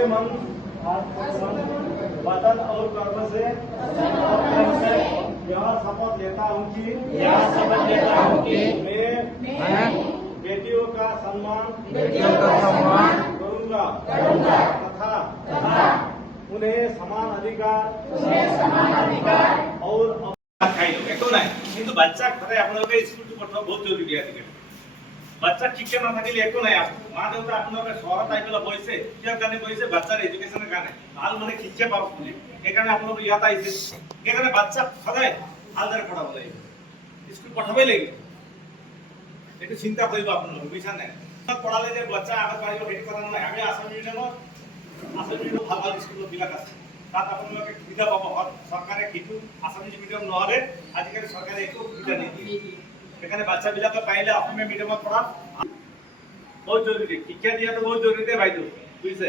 से मन वतन और कर्म से यह शपथ लेता हूँ कि मैं बेटियों का सम्मान करूँगा तथा उन्हें समान अधिकार और কিন্তু বাচ্চা কোথায় আপনাদের স্কুল পড়ানো বহুত জরুরি আছে বাচ্চা শিক্ষা না থাকলে একো নাই মা দেউতা আপনাদের শহর তাইগুলো বইছে কিয়ার কানে বইছে বাচ্চার এডুকেশনের কানে ভাল মানে শিক্ষা পাবো বলে এখানে আপনাদের ইয়াত আইছে এখানে বাচ্চা কোথায় আলাদা পড়াবো লাগে স্কুল পড়াবে লাগে একটু চিন্তা করিব আপনারা বুঝছেন না পড়ালে যে বাচ্চা আগে পারিব হেড করা নয় আমি আসাম মিডিয়াম ভালো স্কুল বিলাক আছে তাত আপোনালোকে সুবিধা পাব সরকারে কিছু আসামিজ মিডিয়াম নহলে আজিকালি সরকারে একো সুবিধা নিদিয়ে এখানে বাচ্চা বিলাকে পাইলে অসমীয়া মিডিয়ামত পড়া বহুত জরুরি শিক্ষা দিয়াটো বহুত জরুরি দে বাইদেউ বুঝছে